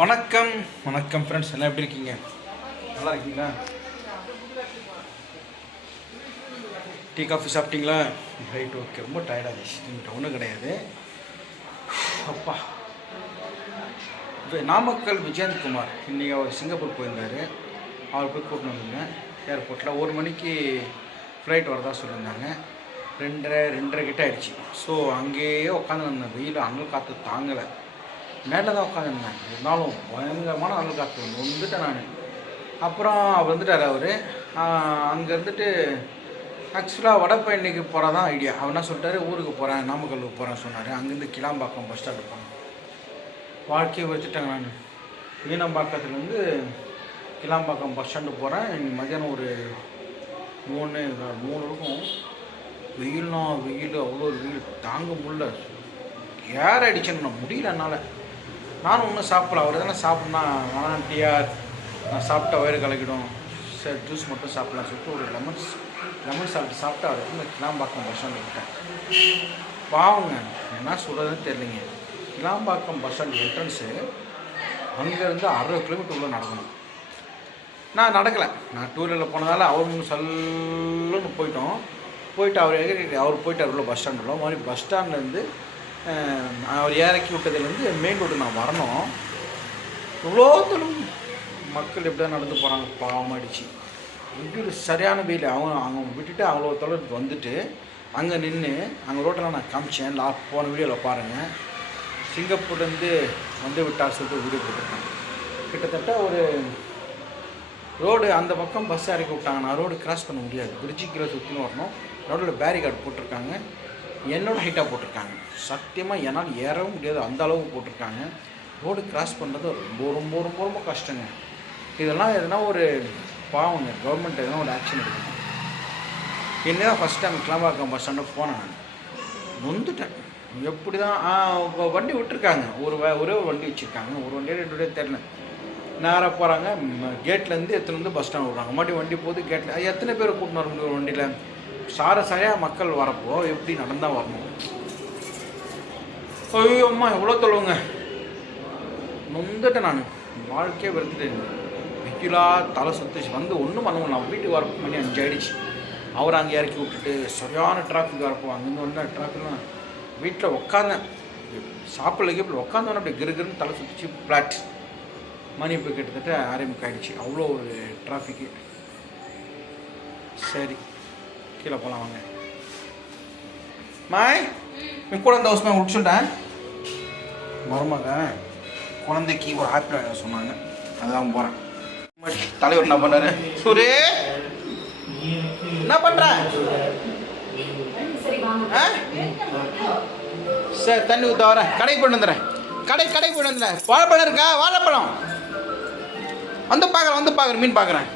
வணக்கம். வணக்கம் ஃப்ரெண்ட்ஸ் எல்லாம் எப்படி இருக்கீங்க? நல்லா இருக்கீங்களா? டீ காஃபி சாப்பிட்டீங்களா? ரைட் ஓகே ரொம்ப டயர்டாகிடுச்சு என்கிட்ட ஒன்றும் கிடையாது. அப்பா. இப்போ நாமக்கல் விஜயந்த்குமார் இன்றைக்கி அவர் சிங்கப்பூர் போயிருந்தார். அவர் போய் கூட்டின்னு வந்திருந்தேன். ஏர்போர்ட்டில் ஒரு மணிக்கு ஃப்ளைட் வரதா சொல்லியிருந்தாங்க. ரெண்டரை ரெண்டரை கிட்ட ஆயிடுச்சு. ஸோ அங்கேயே உட்காந்து வெயில் அங்கே காற்று தாங்கலை. மேலே தான் உட்காந்துருந்தேன் இருந்தாலும் பயங்கரமான அனல் காற்று வந்து வந்துட்டேன் நான். அப்புறம் அவர் வந்துட்டார் அவர். அங்கே இருந்துட்டு ஆக்சுவலாக வடபழனிக்கு போகிறதான் ஐடியா அவர் என்ன சொல்லிட்டாரு? ஊருக்கு போகிறேன் நாமக்கல்லுக்கு போகிறேன் சொன்னார். அங்கேருந்து கிளாம்பாக்கம் பஸ் ஸ்டாண்ட் போனேன் வாழ்க்கையை வச்சுட்டேங்க நான். வீணம்பாக்கத்துலேருந்து கிளாம்பாக்கம் பஸ் ஸ்டாண்டு போகிறேன் இன்னைக்கு மதியானம் ஒரு மூணு மூணு இருக்கும். வெயில்னா வெயில் அவ்வளோ வெயில். தாங்க முடியல. ஏற அடிச்சேன்னு முடியல என்னால். நானும் ஒன்றும் சாப்பிடல. அவர் தானே சாப்பிட்னா வேணாம் நான் சாப்பிட்டா வயிறு கலக்கிடும். சரி ஜூஸ் மட்டும் சாப்பிட்லாம் சொல்லிட்டு ஒரு லெமன் லெமன் சாப்பிட்டு சாப்பிட்டு அவருக்கு வந்து கிளாம்பாக்கம் பஸ் ஸ்டாண்ட் விட்டேன் பாவங்க என்ன சொல்கிறதுன்னு தெரியலைங்க. கிளாம்பாக்கம் பஸ் ஸ்டாண்ட் என்ட்ரன்ஸு அங்கேருந்து அறுபது கிலோமீட்டர் உள்ள நடக்கணும். நான் நடக்கலை. நான் டூ வீலரில் போனதால் அவரும் சல்லுன்னு போயிட்டோம். போயிட்டு அவர் எங்கே அவர் போயிட்டு உள்ள பஸ் ஸ்டாண்ட் உள்ள மறுபடியும் பஸ் ஸ்டாண்ட்லேருந்து அவர் இறக்கி விட்டதுலேருந்து மெயின் ரோடு நான் வரணும். இவ்வளோ தூரம் மக்கள் எப்படி நடந்து போகிறாங்க பாவமாயிடுச்சு வெயில் சரியான வெயில் அவங்க அவங்க விட்டுட்டு அவ்வளோ தொலைவு வந்துட்டு அங்கே நின்று அங்கே ரோட்டில் நான் காமிச்சேன். லா போன வீடியோவில் பாருங்கள் சிங்கப்பூர்லேருந்து வந்து விட்டார் சொல்லிட்டு வீடியோ போட்டிருக்காங்க கிட்டத்தட்ட ஒரு ரோடு அந்த பக்கம் பஸ் இறக்கி விட்டாங்க நான் ரோடு கிராஸ் பண்ண முடியாது. பிரிட்ஜு கீழே சுற்றின்னு வரணும். ரோட்டில் பேரிகார்டு போட்டிருக்காங்க. என்னோட ஹைட்டாக போட்டிருக்காங்க. சத்தியமாக என்னால் ஏறவும் முடியாது. அந்த அளவுக்கு போட்டிருக்காங்க. ரோடு கிராஸ் பண்ணுறது ரொம்ப ரொம்ப ரொம்ப ரொம்ப கஷ்டங்க. இதெல்லாம் எதுனா ஒரு பாவங்க. கவர்மெண்ட் எதனா ஒரு ஆக்ஷன் எடுக்கணும். என்ன first time Kilambakkam bus stand போனேன் நான். நொந்துட்டேன். எப்படி தான் வண்டி விட்டுருக்காங்க. ஒரு ஒரே ஒரு வண்டி வச்சுருக்காங்க. ஒரு வண்டியே ரெண்டு வண்டியே தெரில நேராக போகிறாங்க கேட்லேருந்து எத்தனை வந்து பஸ் ஸ்டாண்ட் விட்றாங்க. மறுபடியும் வண்டி போகுது. கேட்டில் எத்தனை பேர் கூட்டின்னு வர முடியும் ஒரு வண்டியில்? சார சாரையாக மக்கள் வரப்போ எப்படி நடந்தால் வரணும்? ஐயோ அம்மா எவ்வளோ தொழுவுங்க நொந்துட்டேன் நான். வாழ்க்கையே வெறுத்துட்டேன். வெயிலா தலை சுத்துச்சு. வந்து ஒன்றும் பண்ண முடியல. நான் வீட்டுக்கு வரப்போ மணி அஞ்சு ஆயிடுச்சு. அவர் அங்கே இறக்கி விட்டுட்டு சரியான டிராஃபிக் வரப்போ அங்கேருந்து வந்தால் டிராஃபிக்லாம் வீட்டில் உட்காந்தேன் சாப்பிடல கீப்பில் உட்காந்தோன்னே அப்படியே கிருகிருன்னு தலை சுற்றிச்சு பிளாட் மணி இப்போ கிட்டத்தட்ட ஆரம்பிக்க ஆயிடுச்சு. அவ்வளோ ஒரு டிராஃபிக்கு. சரி. கீழே போகலாம் வாங்க. மாய் நீ கூட இந்த ஹவுஸ் மேம் முடிச்சுட்டேன் மருமக குழந்தைக்கு ஒரு ஆப்பிள் வாங்க சொன்னாங்க. அதான் போகிறேன் தலைவர் என்ன பண்ணாரு? சூரே என்ன பண்ற? ஆ? சரி தண்ணி ஊற்ற வரேன். கடைக்கு போயிட்டு வந்துடுறேன். கடை கடைக்கு போயிட்டு வந்துடுறேன். வாழைப்பழம் இருக்கா? வாழைப்பழம். வந்து பார்க்குறேன் வந்து பார்க்குறேன். மீன் பார்க்குறேன்.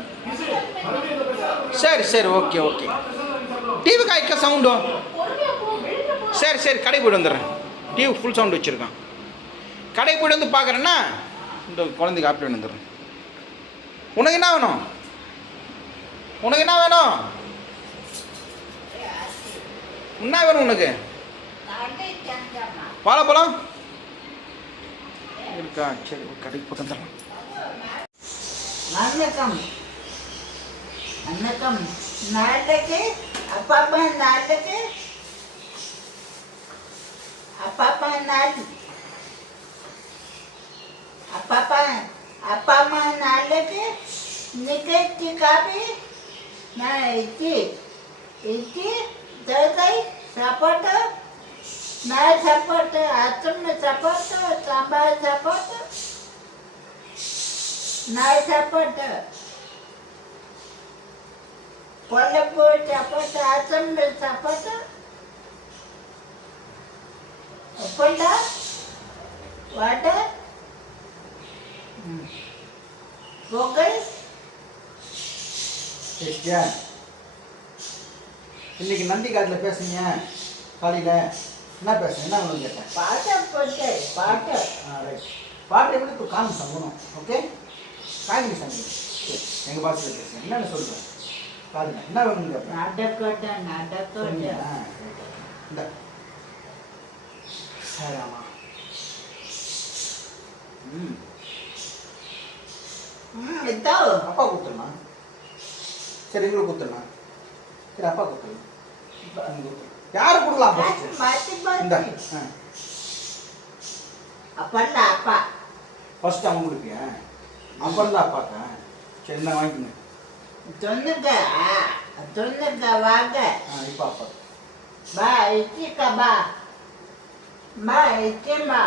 சரி சரி ஓகே ஓகே. டிவி காய்க்க சவுண்டும் சரி சரி கடைக்கு போயிட்டு வந்துடுறேன். டிவி ஃபுல் சவுண்டு வச்சுருக்கான். கடைக்கு போயிட்டு வந்து பார்க்குறேன்னா இந்த குழந்தைக்கு ஆப்பிள் வந்துடுறேன். உனக்கு என்ன வேணும்? உனக்கு என்ன வேணும்? என்ன வேணும் உனக்கு? வாழைப்பழம்? இருக்கா சரி கடைக்கு போட்டு வந்துடலாம் வணக்கம். வணக்கம். అప్పనాథకి అప్పనాథ్ అప్ప అప్పనాథకి నికెట్టి కాపీ నా ఇచ్చి ఇచ్చి దొరకాయి సపోర్ట్ నా సపోర్ట్ అతను సపోర్ట్ సంబాయి సపోర్ట్ నా సపోర్ట్ கொல்லப்பூ சாப்பாடு அசம்பு சாப்பாடு உப்புண்டா வடை பொங்கல். சரியா இன்னைக்கு நந்தி காட்டில் பேசுங்க காலையில். என்ன பேசுங்க என்ன வேணும் கேட்டேன்? பாட்டை போட்டு பாட்டு ஆ ரைட் பாட்டு எப்படி இப்போ காமி சம்பளம் ஓகே காமி சம்பளம் சரி எங்கள் பாட்டில் பேசுங்க என்னென்னு சொல்கிறேன் பாருங்க என்ன வேணும்னு நடக்கட்ட நடக்கட்ட. இந்த. சரி ஆமாம் ம். tahu. அப்பா கொடுத்துருமா சரி எங்களுக்கு கொடுத்துருமா சரி அப்பா கொடுத்துருமா யாரு கொடுக்கலாம் இந்த. lah apa? ஃபர்ஸ்ட் அவன் கொடுப்பியா? அப்புறம் தான் அப்பாக்கா? சரி இந்த வாங்கிக்கோங்க. Ba, iti ka ba? Ba, iti ba?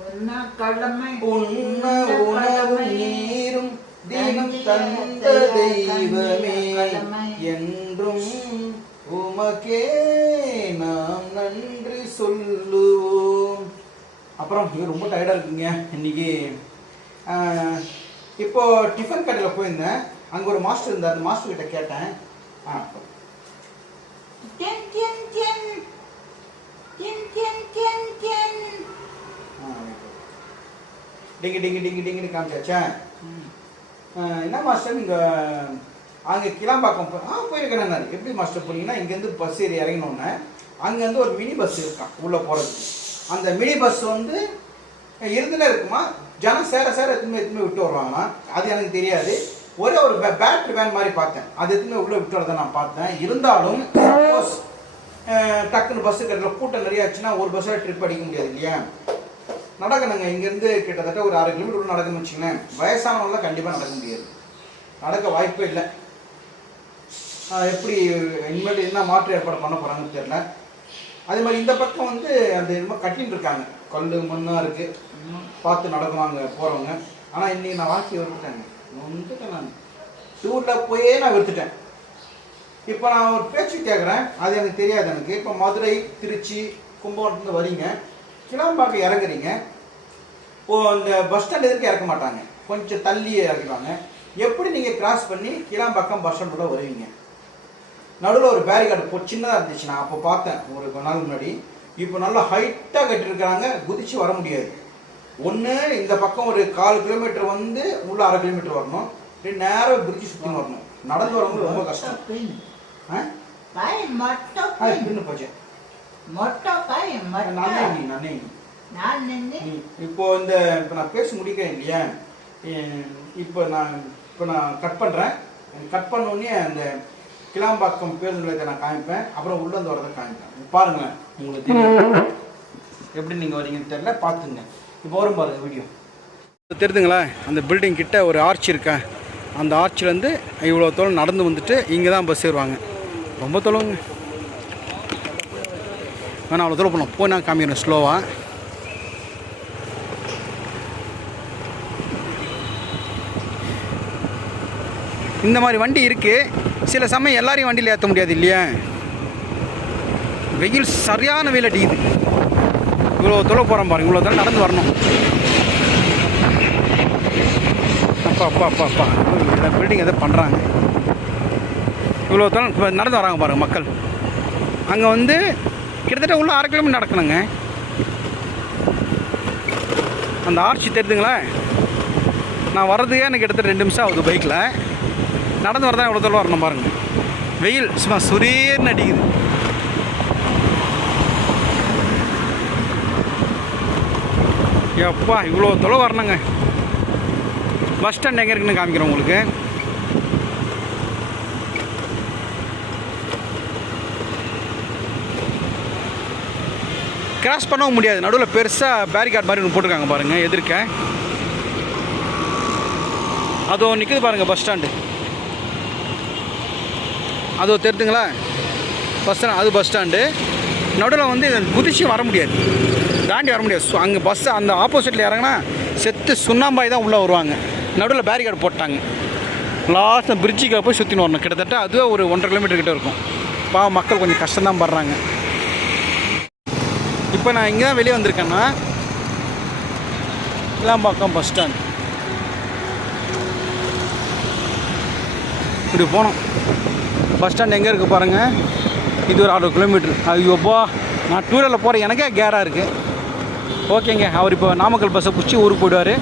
Una kalamay. உண்ண உணவு நீரும் தினம் தந்த தெய்வமே என்றும் உமக்கே நாம் நன்றி சொல்லுவோம் அப்புறம் ரொம்ப டயர்டாக இருக்குங்க இன்னைக்கு இப்போ டிஃபன் கடையில் போயிருந்தேன். அங்கே ஒரு மாஸ்டர் இருந்தார். அந்த மாஸ்டர் கிட்ட கேட்டேன். ஆ. டிங்கு டிங்கு டிங்கு டிங்குன்னு காமிச்சாச்சா? என்ன மாஸ்டர் நீங்கள் அங்கே கிளாம்பாக்கம் ஆ போயிருக்கேன் நான். எப்படி மாஸ்டர் போனீங்கன்னா இங்கேருந்து பஸ் ஏறி இறங்கினோன்னே அங்கேருந்து ஒரு மினி பஸ் இருக்கான் உள்ளே போகிறதுக்கு அந்த மினி பஸ் வந்து இருந்துலே இருக்குமா? ஜனம் சேர சேர எதுவுமே எதுவுமே விட்டு வருவாங்கன்னா அது எனக்கு தெரியாது. ஒரே ஒரு பேட்டரி வேன் மாதிரி பார்த்தேன். அது எதுவுமே உள்ளே விட்டு வரதை நான் பார்த்தேன். இருந்தாலும் சப்போஸ் டக்குன்னு பஸ்ஸு கட்டில் கூட்டம் நிறைய ஆச்சுன்னா ஒரு பஸ்ஸில் ட்ரிப் அடிக்க முடியாது இல்லையா? நடக்கணுங்க. இங்கேருந்து கிட்டத்தட்ட ஒரு அரை கிலோமீட்டர் உள்ள நடக்கணும்னு வச்சுங்களேன் வயசானவங்களாம் கண்டிப்பாக நடக்க முடியாது. நடக்க வாய்ப்பே இல்லை. எப்படி இனிமேல் என்ன மாற்று ஏற்பாடு பண்ண போகிறாங்கன்னு தெரில அதே மாதிரி இந்த பக்கம் வந்து அந்த என்னமோ கட்டின்னு இருக்காங்க. கல் மண்ணாக இருக்குது பார்த்து நடக்கணும் போகிறவங்க ஆனால் இன்றைக்கி நான் வாக்கி விட்டுட்டேங்க. வந்துட்டேன் நான். டூரில் போயே நான் விற்றுட்டேன் இப்போ நான் ஒரு பேச்சு கேட்குறேன் அது எனக்கு தெரியாது. எனக்கு இப்போ மதுரை திருச்சி கும்பகோணத்துலேருந்து வரீங்க. கிளாம்பாக்கம் இறங்குறீங்க. ஓ இந்த பஸ் ஸ்டாண்ட் எதுக்கு இறக்க மாட்டாங்க. கொஞ்சம் தள்ளி இறக்குவாங்க எப்படி நீங்கள் கிராஸ் பண்ணி கிளாம்பாக்கம் பஸ் ஸ்டாண்டோட வருவீங்க? நடுவில் ஒரு பேரிகார்டு போ சின்னதாக இருந்துச்சு. நான் அப்போ பார்த்தேன். ஒரு நாள் முன்னாடி. இப்போ நல்லா ஹைட்டாக கட்டிருக்கிறாங்க. குதிச்சு வர முடியாது. ஒன்று இந்த பக்கம் ஒரு கால் கிலோமீட்டர் வந்து உள்ள அரை கிலோமீட்டர் வரணும். ரெண்டு நேரம் பிரிட்ஜ் சுற்றி வரணும். நடந்து வரும்போது ரொம்ப கஷ்டம். பின்னு போச்சு. இப்போ இந்த இப்போ நான் பேசி முடிக்கிறேன் இல்லையா? இப்போ நான் இப்போ நான் கட் பண்ணுறேன் கட் பண்ண உடனே அந்த கிளாம்பாக்கம் பேருந்து நிலையத்தை நான் காமிப்பேன். அப்புறம் உள்ள வந்து வரதை காமிப்பேன். பாருங்களேன் உங்களுக்கு தெரியும். எப்படி நீங்கள் வரீங்கன்னு தெரியல பார்த்துங்க. இப்போ வரும் வீடியோ தெரிதுங்களா? அந்த பில்டிங் கிட்ட ஒரு ஆர்ச் இருக்கா? அந்த ஆர்ச்சிலேருந்து இவ்வளோ தொலைவு நடந்து வந்துட்டு இங்கே தான் பஸ் ஏறுவாங்க. ரொம்ப தொலைவுங்க. வேணா அவ்வளோ தூரம் போகலாம் போய் நான் காமிக்கிறேன் ஸ்லோவாக இந்த மாதிரி வண்டி இருக்குது சில சமயம் எல்லாரையும் வண்டியில் ஏற்ற முடியாது இல்லையா? வெயில் சரியான வெயில் அடிக்குது. இவ்வளோ தொலை போகிறோம் பாருங்க இவ்வளோ தூரம் நடந்து வரணும். அப்பா அப்பா அப்பா அப்பா. இந்த பில்டிங் எதை பண்ணுறாங்க இவ்வளோ தூரம் இப்போ நடந்து வராங்க பாருங்கள் மக்கள். அங்கே வந்து கிட்டத்தட்ட உள்ள அரை கிலோமீட்டர் நடக்கணுங்க. அந்த ஆர்ச்சி தெரியுதுங்களா நான் வர்றதுக்கே எனக்கு கிட்டத்தட்ட ரெண்டு நிமிஷம் ஆகுது பைக்கில் நடந்து வரதான் இவ்வளோ தூரம் வரணும் பாருங்கள் வெயில் சும்மா சுரீர்னு அடிக்குது. எப்பா இவ்வளோ தொலை வரணுங்க. பஸ் ஸ்டாண்ட் எங்கே இருக்குன்னு காமிக்கிறேன் உங்களுக்கு. கிராஸ் பண்ணவும் முடியாது. நடுவில் பெருசாக பேரிகார்ட் மாதிரி ஒன்று போட்டிருக்காங்க பாருங்கள் எதிர்க்க. அதோ நிற்குது பாருங்கள் பஸ் ஸ்டாண்டு அதோ தெரியுதுங்களா பஸ் ஸ்டாண்ட் அது பஸ் ஸ்டாண்டு நடுவில் வந்து இதை குதிச்சு வர முடியாது. தாண்டி வர முடியாது. அங்கே பஸ் அந்த ஆப்போசிட்டில் இறங்கினா செத்து சுண்ணாம்பாய் தான் உள்ளே வருவாங்க. நடுவில் பேரிகார்டு போட்டாங்க. லாஸ்ட் பிரிட்ஜுக்கு போய் சுற்றின்னு வரணும். கிட்டத்தட்ட அதுவே ஒரு ஒன்றரை கிலோமீட்டர் கிட்ட இருக்கும். பாவம் மக்கள் கொஞ்சம் கஷ்டம் தான் படுறாங்க. இப்போ நான் இங்கே தான் வெளியே வந்திருக்கேன்னா இளாம்பாக்கம் பஸ் ஸ்டாண்ட் இப்படி போனோம். பஸ் ஸ்டாண்ட் எங்கே இருக்குது பாருங்கள் இது ஒரு அறுபது கிலோமீட்டர் ஐயோப்பா நான் டூரில் போகிறேன் எனக்கே கேராக இருக்குது ஓகேங்க அவர் இப்போ நாமக்கல் பஸ்ஸை பிடிச்சி ஊருக்கு போயிடுவார்.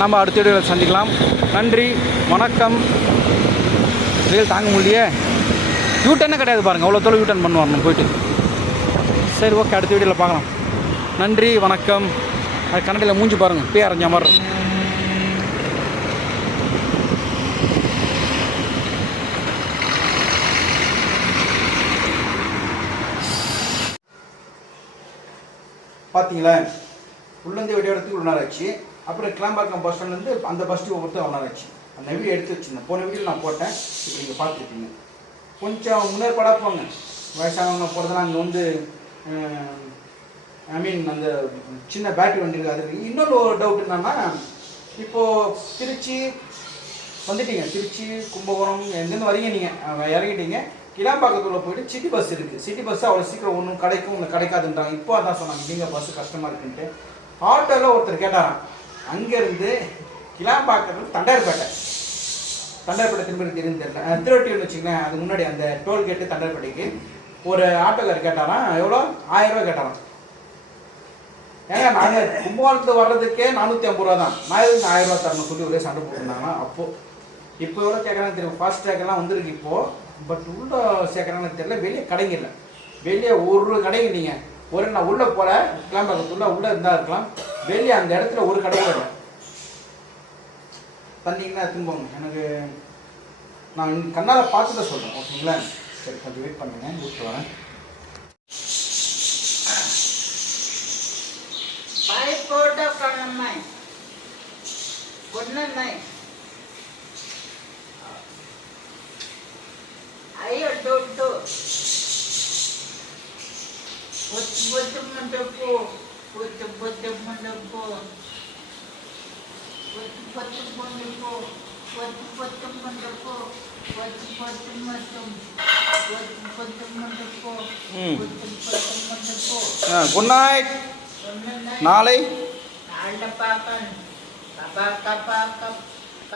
நம்ம அடுத்த வீடியோவில் சந்திக்கலாம். நன்றி வணக்கம். வெயில் தாங்க முடியலையே. யூ கிடையாது பாருங்கள் அவ்வளோ தூரம் யூ பண்ணுவார் நம்ம போயிட்டு. சரி ஓகே அடுத்த வீடியோவில் பார்க்கலாம். நன்றி வணக்கம். அது கண்ணடியில் மூஞ்சி பாருங்கள் பே அரைஞ்ச மாதிரி பார்த்தீங்களா உள்ளேருந்து வெடி இடத்துக்கு ஒரு நாள் ஆச்சு. அப்புறம் கிளாம்பாக்கம் பஸ் ஸ்டாண்ட்லேருந்து அந்த பஸ் ஸ்டாப் ஒன்றா ஒரு நாள் ஆச்சு. அந்த வீடியோ எடுத்து வச்சுருந்தேன். போன வீடியோ நான் போட்டேன். இப்போ நீங்கள் பார்த்துருக்கீங்க கொஞ்சம் முன்னேற்பாடாக போங்க. வயசானவங்க போகிறதுனா அங்கே வந்து ஐ மீன் அந்த சின்ன பேட்டரி வண்டி இருக்குது அது இன்னொரு ஒரு டவுட் என்னன்னா இப்போது திருச்சி வந்துட்டீங்க. திருச்சி கும்பகோணம் எங்கேருந்து வரீங்க நீங்கள் இறங்கிட்டீங்க. கிளாம்பாக்கத்தில் போயிட்டு சிட்டி பஸ் இருக்குது சிட்டி பஸ் அவ்வளோ சீக்கிரம் ஒன்றும் கிடைக்கும் உங்களுக்கு கிடைக்காதுன்றாங்க. இப்போ அதான் சொன்னாங்க. நீங்கள் பஸ்ஸு கஷ்டமாக இருக்குன்ட்டு. ஆட்டோவில் ஒருத்தர் கேட்டாராம். அங்கேருந்து கிளாம்பாக்கத்தில் தண்டையார்பேட்டை தண்டையார்பேட்டை திரும்ப தெரியும் தெரியல. திருவட்டின்னு திருவட்டியூர்னு அது முன்னாடி அந்த டோல்கேட்டு தண்டையார்பேட்டைக்கு ஒரு ஆட்டோக்கார் கேட்டாராம். எவ்வளோ? ஆயிரம் ரூபாய் கேட்டாராம். ஏங்க நாங்கள் கும்பகோணத்துக்கு வர்றதுக்கே நானூற்றி ஐம்பது ரூபா தான். நான் எதுக்கு ஆயிரம் ரூபா தரணும்? சொல்லி ஒரே சண்டை போட்டுருந்தாங்க அப்போது இப்போ எவ்வளோ கேட்குறாங்க தெரியும்? ஃபாஸ்ட் ட்ராக்லாம் வந்துருக்கு இப்போது பட் உள்ள சேர்க்குறாங்கன்னு தெரியல. வெளியே கடைங்க இல்லை. வெளியே ஒரு கடைங்க நீங்கள் ஒரு நான் உள்ளே போல கிளம்புறதுக்குள்ள உள்ளே இருந்தால் இருக்கலாம். வெளியே அந்த இடத்துல ஒரு கடை கூட இல்லை. தந்தீங்கன்னா திரும்பங்க. எனக்கு நான் கண்ணால் பார்த்துட்டு சொல்கிறேன் ஓகேங்களா? சரி கொஞ்சம் வெயிட் பண்ணுங்க. கூப்பிட்டு வரேன். बच बच मंडपो बच बच मंडपो बच बच मंडपो बच बच मंडपो बच बच मंडपो बच बच मंडपो ம். बच बच मंडपो குட் நைட் कोण नाही நாளை நாளை பார்க்கணும் கபா கபா கப்